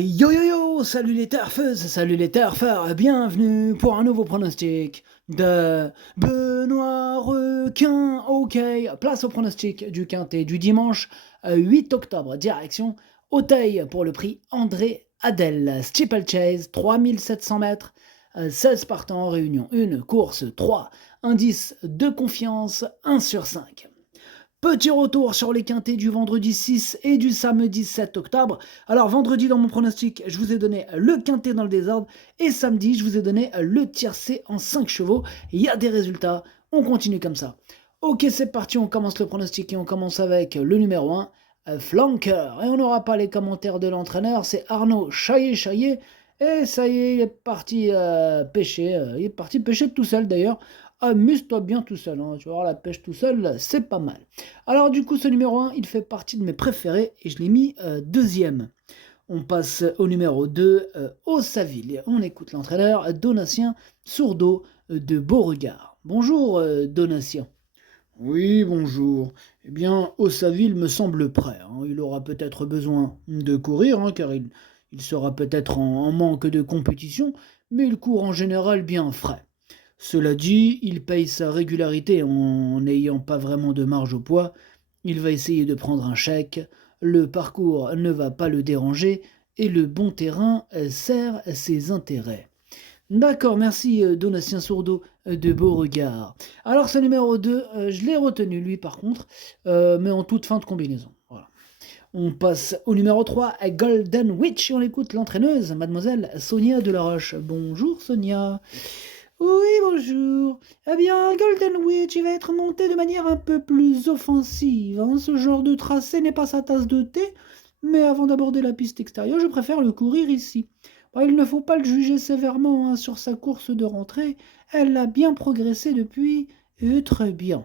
Yo yo yo, salut les turfeuses, salut les turfeurs, bienvenue pour un nouveau pronostic de Benoît Requin. Ok, place au pronostic du quintet du dimanche 8 octobre, direction Auteuil pour le prix André Adel. Steeplechase, 3700 mètres, 16 partants en réunion, une course 3, indice de confiance 1 sur 5. Petit retour sur les quintets du vendredi 6 et du samedi 7 octobre. Alors vendredi dans mon pronostic, je vous ai donné le quintet dans le désordre et samedi, je vous ai donné le tiercé en 5 chevaux. Il y a des résultats, on continue comme ça. Ok, c'est parti, on commence le pronostic et on commence avec le numéro 1, Flanker. Et on n'aura pas les commentaires de l'entraîneur, c'est Arnaud Chaillet. Et ça y est, il est parti pêcher. Il est parti pêcher tout seul d'ailleurs. Amuse-toi bien tout seul, hein. Tu vas voir la pêche tout seul, c'est pas mal. Alors du coup, ce numéro 1, il fait partie de mes préférés et je l'ai mis deuxième. On passe au numéro 2, au Saville. On écoute l'entraîneur Donatien Sourdeau de Beauregard. Bonjour Donatien. Oui, bonjour. Eh bien, Ossaville me semble prêt, hein. Il aura peut-être besoin de courir, hein, car il sera peut-être en manque de compétition, mais il court en général bien frais. Cela dit, il paye sa régularité en n'ayant pas vraiment de marge au poids. Il va essayer de prendre un chèque. Le parcours ne va pas le déranger et le bon terrain sert ses intérêts. D'accord, merci Donatien Sourdeau de Beauregard. Alors ce numéro 2, je l'ai retenu lui par contre, mais en toute fin de combinaison. Voilà. On passe au numéro 3, Golden Witch, et on écoute l'entraîneuse, mademoiselle Sonia Delaroche. Bonjour Sonia. Oui, bonjour. Eh bien, Golden Witch, il va être monté de manière un peu plus offensive, hein. Ce genre de tracé n'est pas sa tasse de thé, mais avant d'aborder la piste extérieure, je préfère le courir ici. Bon, il ne faut pas le juger sévèrement, hein, sur sa course de rentrée. Elle a bien progressé depuis, et très bien.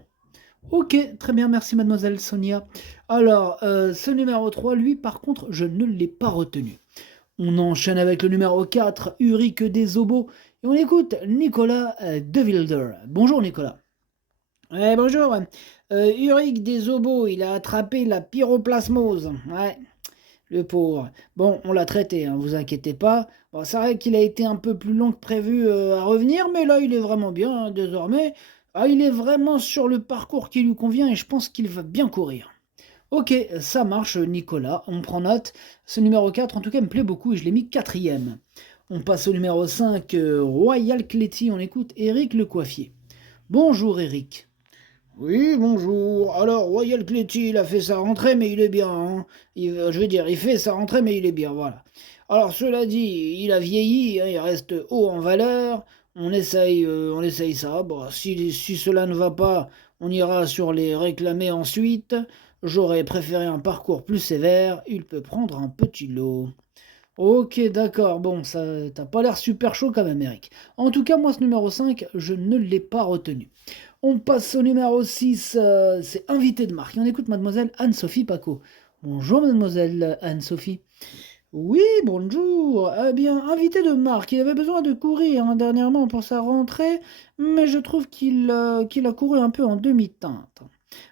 Ok, très bien, merci mademoiselle Sonia. Alors, ce numéro 3, lui, par contre, je ne l'ai pas retenu. On enchaîne avec le numéro 4, Ulrich Desobos, et on écoute Nicolas De Wilder. Bonjour Nicolas. Ouais, bonjour. Ulrich Desobos, il a attrapé la pyroplasmose. Ouais, le pauvre. Bon, on l'a traité, hein, vous inquiétez pas. Bon, c'est vrai qu'il a été un peu plus long que prévu à revenir, mais là, il est vraiment bien, hein, désormais. Ah, il est vraiment sur le parcours qui lui convient et je pense qu'il va bien courir. Ok, ça marche, Nicolas, on prend note. Ce numéro 4, en tout cas, me plaît beaucoup et je l'ai mis quatrième. On passe au numéro 5, Royal Cléty, on écoute Éric Le Coiffier. Bonjour Éric. Oui, bonjour. Alors, Royal Cléty, il a fait sa rentrée, mais il est bien, hein. Je veux dire, il fait sa rentrée, mais il est bien, voilà. Alors, cela dit, il a vieilli, hein, il reste haut en valeur. On essaye ça. Bon, si cela ne va pas, on ira sur les réclamer ensuite. J'aurais préféré un parcours plus sévère. Il peut prendre un petit lot. Ok, d'accord, bon, ça t'as pas l'air super chaud quand même, Eric. En tout cas, moi, ce numéro 5, je ne l'ai pas retenu. On passe au numéro 6, c'est invité de marque. Et on écoute mademoiselle Anne-Sophie Paco. Bonjour, mademoiselle Anne-Sophie. Oui, bonjour. Eh bien, invité de marque, il avait besoin de courir, hein, dernièrement pour sa rentrée, mais je trouve qu'il a couru un peu en demi-teinte.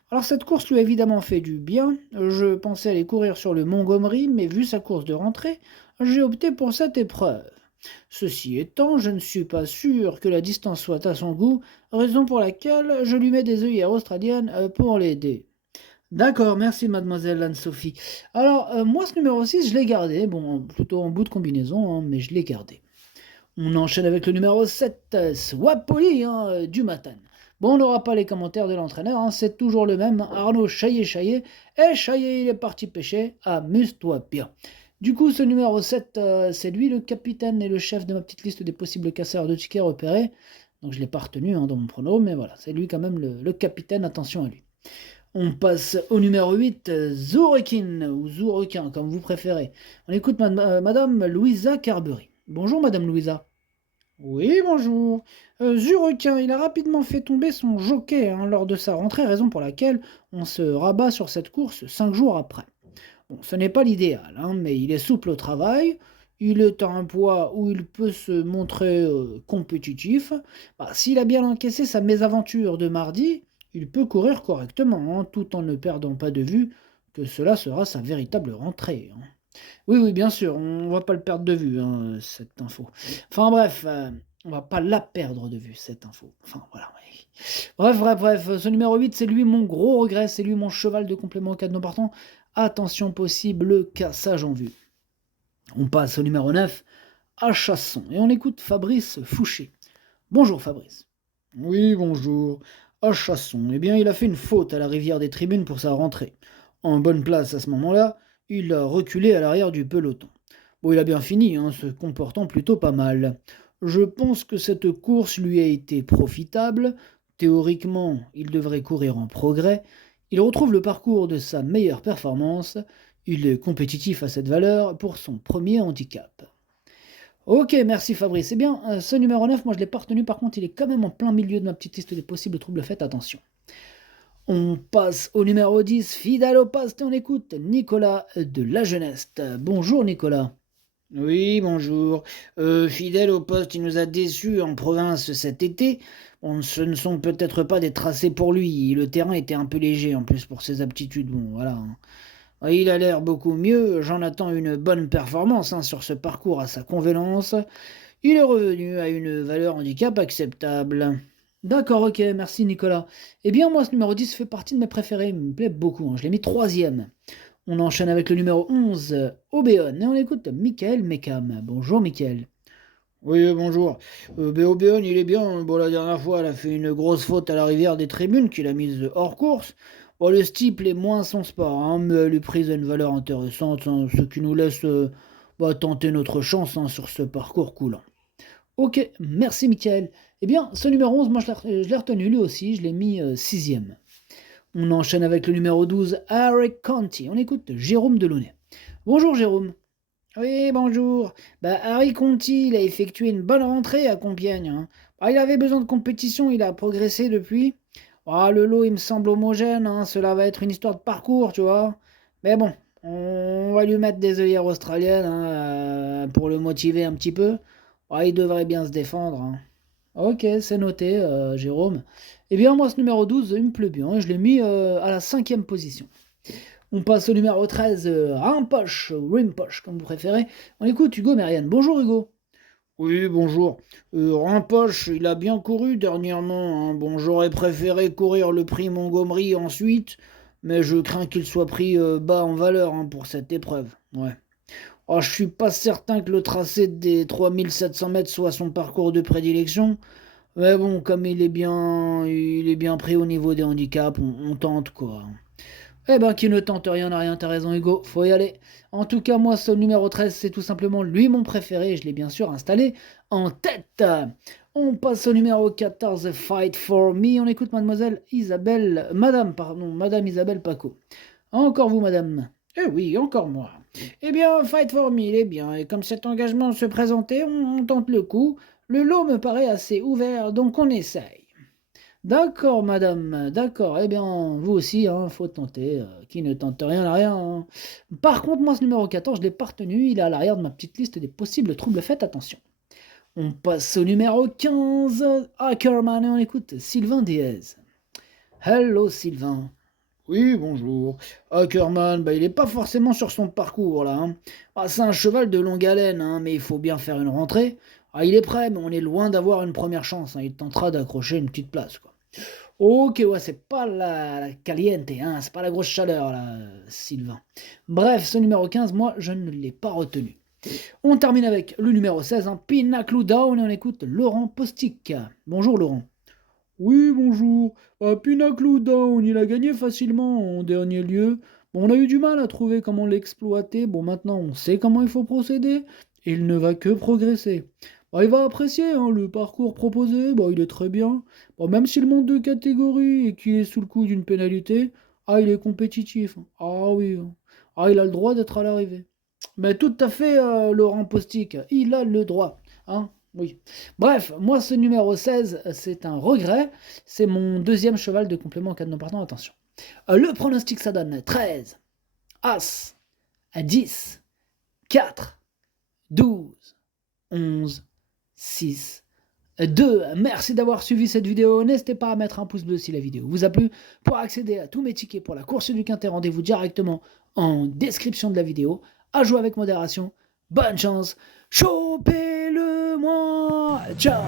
Alors cette course lui a évidemment fait du bien. Je pensais aller courir sur le Montgomery, mais vu sa course de rentrée, j'ai opté pour cette épreuve. Ceci étant, je ne suis pas sûr que la distance soit à son goût, raison pour laquelle je lui mets des œillères australiennes pour l'aider. D'accord, merci mademoiselle Anne-Sophie. Alors, moi ce numéro 6, je l'ai gardé, bon, plutôt en bout de combinaison, hein, mais je l'ai gardé. On enchaîne avec le numéro 7, Swapoli, hein, du matin. Bon, on n'aura pas les commentaires de l'entraîneur, hein, c'est toujours le même, Arnaud Chaillet. Et Chaillet, il est parti pêcher, amuse-toi bien. Du coup, ce numéro 7, c'est lui le capitaine et le chef de ma petite liste des possibles casseurs de tickets repérés. Donc je ne l'ai pas retenu, hein, dans mon prono, mais voilà, c'est lui quand même le capitaine, attention à lui. On passe au numéro 8, Zourekin, ou Zourekin, comme vous préférez. On écoute madame Louisa Carberry. Bonjour madame Louisa. Oui, bonjour. Zurequin, il a rapidement fait tomber son jockey, hein, lors de sa rentrée, raison pour laquelle on se rabat sur cette course 5 jours après. Bon, ce n'est pas l'idéal, hein, mais il est souple au travail, il est à un poids où il peut se montrer compétitif. Bah, s'il a bien encaissé sa mésaventure de mardi, il peut courir correctement, hein, tout en ne perdant pas de vue que cela sera sa véritable rentrée, hein. Oui, oui, bien sûr, on va pas le perdre de vue, hein, cette info. Enfin bref, on va pas la perdre de vue, cette info. Enfin voilà, ouais. Bref, bref, bref, ce numéro 8, c'est lui mon gros regret, c'est lui mon cheval de complément en cas de non partant. Attention possible, cassage en vue. On passe au numéro 9, à Chasson, et on écoute Fabrice Fouché. Bonjour Fabrice. Oui, bonjour. À Chasson, eh bien, il a fait une faute à la rivière des Tribunes pour sa rentrée. En bonne place à ce moment-là, il a reculé à l'arrière du peloton. Bon, il a bien fini, hein, se comportant plutôt pas mal. Je pense que cette course lui a été profitable. Théoriquement, il devrait courir en progrès. Il retrouve le parcours de sa meilleure performance. Il est compétitif à cette valeur pour son premier handicap. Ok, merci Fabrice. Eh bien, ce numéro 9, moi je l'ai pas retenu, par contre il est quand même en plein milieu de ma petite liste des possibles troubles, faites attention. On passe au numéro 10, fidèle au poste, et on écoute Nicolas de La Jeunesse. Bonjour Nicolas. Oui, bonjour. Fidèle au poste, il nous a déçus en province cet été. Bon, ce ne sont peut-être pas des tracés pour lui. Le terrain était un peu léger en plus pour ses aptitudes. Bon, voilà, hein. Il a l'air beaucoup mieux. J'en attends une bonne performance hein, sur ce parcours à sa convenance. Il est revenu à une valeur handicap acceptable. D'accord, ok, merci Nicolas. Eh bien, moi ce numéro 10 fait partie de mes préférés, il me plaît beaucoup, hein. Je l'ai mis troisième. On enchaîne avec le numéro 11, Obéon, et on écoute Michael Mekam. Bonjour Michael. Oui, bonjour. Béobion, il est bien. Bon, la dernière fois, elle a fait une grosse faute à la rivière des Tribunes qu'il a mise hors course. Bon, le steeple est moins son sport, hein, mais elle lui prise à une valeur intéressante, hein, ce qui nous laisse tenter notre chance hein, sur ce parcours coulant. Ok, merci Michael. Eh bien, ce numéro 11, moi je l'ai retenu lui aussi, je l'ai mis sixième. On enchaîne avec le numéro 12, Eric Conti. On écoute Jérôme Delaunay. Bonjour Jérôme. Oui, bonjour. Harry Conti, il a effectué une bonne rentrée à Compiègne, hein. Il avait besoin de compétition, il a progressé depuis. Le lot, il me semble homogène, hein. Cela va être une histoire de parcours, tu vois. Mais bon, on va lui mettre des œillères australiennes hein, pour le motiver un petit peu. Il devrait bien se défendre, hein. Ok, c'est noté, Jérôme. Eh bien, moi, ce numéro 12, il me plaît bien, et je l'ai mis à la cinquième position. On passe au numéro 13, Rimpoche, ou Rimpoche, comme vous préférez. On écoute Hugo Merian. Bonjour Hugo. Oui, bonjour. Rimpoche, il a bien couru dernièrement, hein. Bon, j'aurais préféré courir le prix Montgomery ensuite, mais je crains qu'il soit pris bas en valeur hein, pour cette épreuve. Ouais. Je suis pas certain que le tracé des 3700 mètres soit son parcours de prédilection, mais bon, comme il est bien pris au niveau des handicaps, on tente quoi. Eh ben, qui ne tente rien n'a rien, t'as raison Hugo, faut y aller. En tout cas, moi, ce numéro 13, c'est tout simplement lui mon préféré, et je l'ai bien sûr installé en tête. On passe au numéro 14, Fight for Me. On écoute Madame Isabelle Paco. Encore vous, madame. Eh oui, encore moi. Eh bien, Fight for Me, il est bien, et comme cet engagement se présentait, on tente le coup. Le lot me paraît assez ouvert, donc on essaye. D'accord, madame, d'accord. Eh bien, vous aussi, hein, faut tenter. Qui ne tente rien n'a rien, hein. Par contre, moi, ce numéro 14, je l'ai pas retenu. Il est à l'arrière de ma petite liste des possibles troubles. Faites attention. On passe au numéro 15, Ackerman, et on écoute Sylvain Diaz. Hello, Sylvain. Oui, bonjour. Ackerman, il n'est pas forcément sur son parcours là, hein. C'est un cheval de longue haleine, hein, mais il faut bien faire une rentrée. Il est prêt, mais on est loin d'avoir une première chance, hein. Il tentera d'accrocher une petite place, quoi. Ok, ouais, c'est pas la caliente, hein, c'est pas la grosse chaleur, là, Sylvain. Bref, ce numéro 15, moi, je ne l'ai pas retenu. On termine avec le numéro 16, Pinnacle Down, et on écoute Laurent Postic. Bonjour Laurent. Oui, bonjour. Pinnacle Down, il a gagné facilement en dernier lieu. Bon, on a eu du mal à trouver comment l'exploiter. Bon, maintenant, on sait comment il faut procéder. Et il ne va que progresser. Il va apprécier hein, le parcours proposé. Il est très bien. Même s'il monte de catégorie et qu'il est sous le coup d'une pénalité, il est compétitif. Ah oui. Il a le droit d'être à l'arrivée. Mais tout à fait, Laurent Postic. Il a le droit. Hein. Oui. Bref, moi, ce numéro 16, c'est un regret. C'est mon deuxième cheval de complément en cas de non partant. Attention. Le pronostic, ça donne 13, As, 10, 4, 12, 11, 6, 2. Merci d'avoir suivi cette vidéo. N'hésitez pas à mettre un pouce bleu si la vidéo vous a plu. Pour accéder à tous mes tickets pour la course du Quintet, rendez-vous directement en description de la vidéo. à jouer avec modération. Bonne chance, chopez-le moi. Ciao.